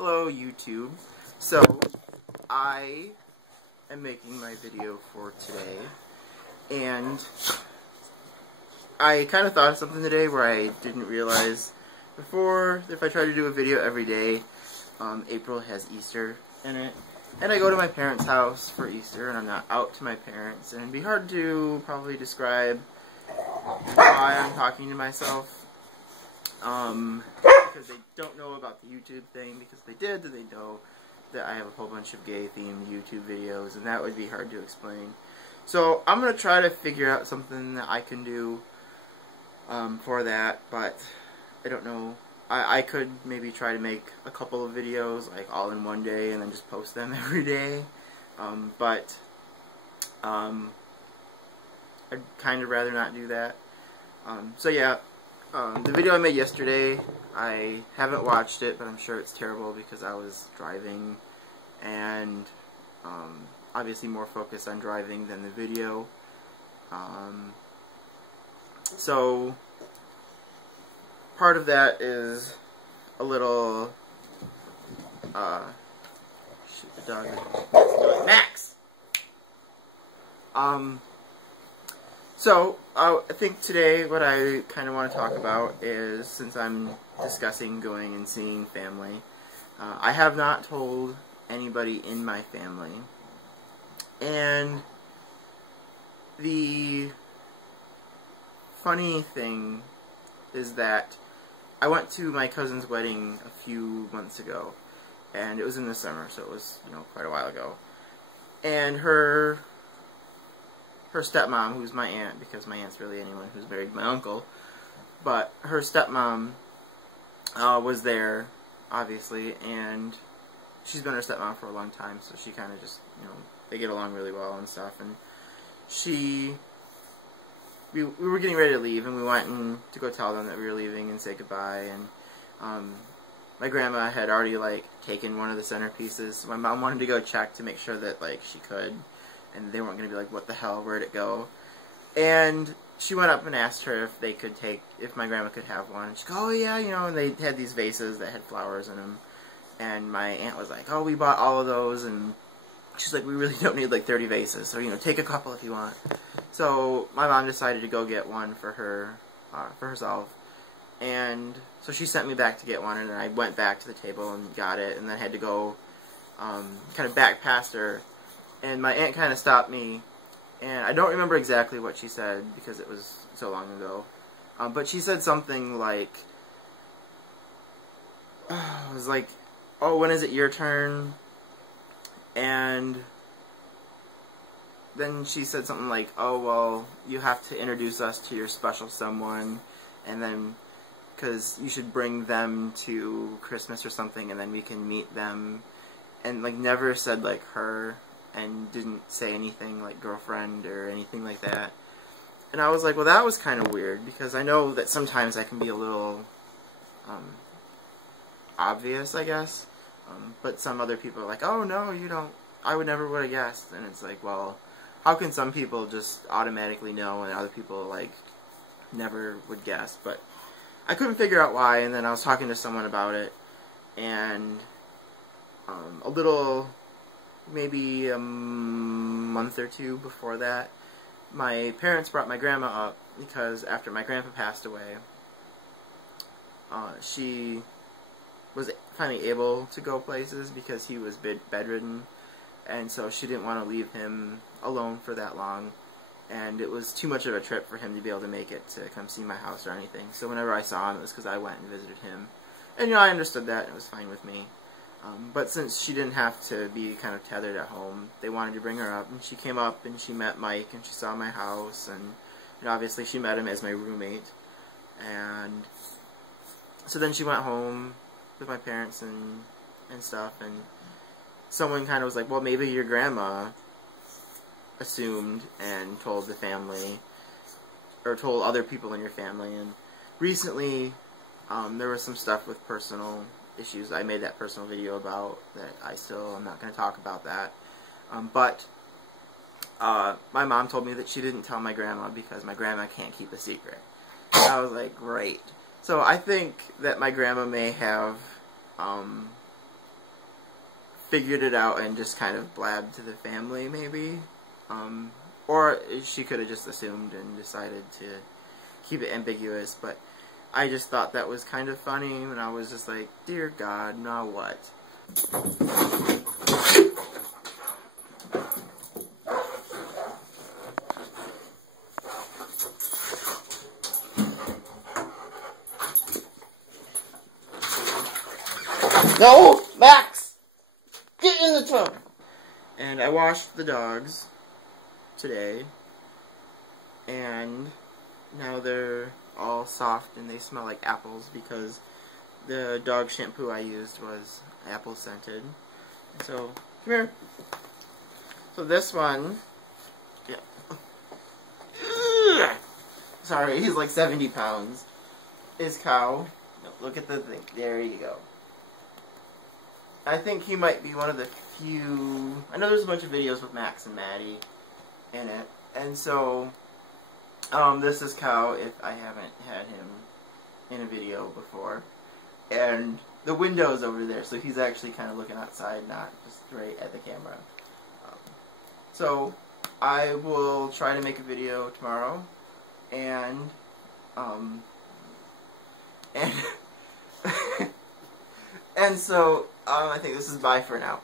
Hello YouTube. So, I am making my video for today, and I kind of thought of something today where I didn't realize before. If I try to do a video every day, April has Easter in it, and I go to my parents' house for Easter, and I'm not out to my parents, and it'd be hard to probably describe why I'm talking to myself. Because they don't know about the YouTube thing. Because if they did, then they know that I have a whole bunch of gay-themed YouTube videos, and that would be hard to explain. So I'm going to try to figure out something that I can do for that, but I don't know. I could maybe try to make a couple of videos, like, all in one day, and then just post them every day. But I'd kind of rather not do that. So yeah. The video I made yesterday, I haven't watched it, but I'm sure it's terrible because I was driving, and obviously more focused on driving than the video. So part of that is a little shoot, the dog is Max! So, I think today what I kind of want to talk about is, since I'm discussing going and seeing family, I have not told anybody in my family, and the funny thing is that I went to my cousin's wedding a few months ago, and it was in the summer, so it was, quite a while ago, and her stepmom, who's my aunt, because my aunt's really anyone who's married my uncle, but her stepmom was there, obviously, and she's been her stepmom for a long time, so she kind of just, they get along really well and stuff, and we were getting ready to leave, and we went to go tell them that we were leaving and say goodbye, and my grandma had already, taken one of the centerpieces, so my mom wanted to go check to make sure that, she could, and they weren't going to be like, what the hell, where'd it go? And she went up and asked her if they could if my grandma could have one. And she goes, oh yeah, and they had these vases that had flowers in them. And my aunt was like, oh, we bought all of those, and she's like, we really don't need 30 vases, so, take a couple if you want. So my mom decided to go get one for herself. And so she sent me back to get one, and then I went back to the table and got it, and then I had to go kind of back past her. And my aunt kind of stopped me, and I don't remember exactly what she said because it was so long ago. But she said something like, it was like, oh, when is it your turn? And then she said something like, oh, well, you have to introduce us to your special someone, and then, because you should bring them to Christmas or something, and then we can meet them. And, never said, her, and didn't say anything like girlfriend or anything like that. And I was like, well, that was kind of weird, because I know that sometimes I can be a little obvious, I guess. But some other people are like, oh, no, you don't, I would never would have guessed. And it's like, well, how can some people just automatically know and other people, never would guess? But I couldn't figure out why, and then I was talking to someone about it, and a little, maybe a month or two before that, my parents brought my grandma up, because after my grandpa passed away, she was finally able to go places because he was bedridden, and so she didn't want to leave him alone for that long, and it was too much of a trip for him to be able to make it to come see my house or anything. So whenever I saw him, it was because I went and visited him, and I understood that, and it was fine with me. But since she didn't have to be kind of tethered at home, they wanted to bring her up, and she came up and she met Mike, and she saw my house, and obviously she met him as my roommate, and so then she went home with my parents and stuff, and someone kind of was like, well, maybe your grandma assumed and told the family, or told other people in your family. And recently there was some stuff with personal issues I made that personal video about that I'm not going to talk about that. But my mom told me that she didn't tell my grandma because my grandma can't keep a secret. And I was like, great. So I think that my grandma may have figured it out and just kind of blabbed to the family, maybe. Or she could have just assumed and decided to keep it ambiguous, but I just thought that was kind of funny, and I was just like, dear God, now what? No! Max! Get in the tub! And I washed the dogs today, and now they're all soft and they smell like apples because the dog shampoo I used was apple scented. So, come here. So this one, yeah. Sorry, he's like 70 pounds. Is Cow. Look at the thing. There you go. I think he might be one of the few... I know there's a bunch of videos with Max and Maddie in it. And so, this is Cow, if I haven't had him in a video before. And the window's over there, so he's actually kind of looking outside, not just straight at the camera. So, I will try to make a video tomorrow. And, and so, I think this is bye for now.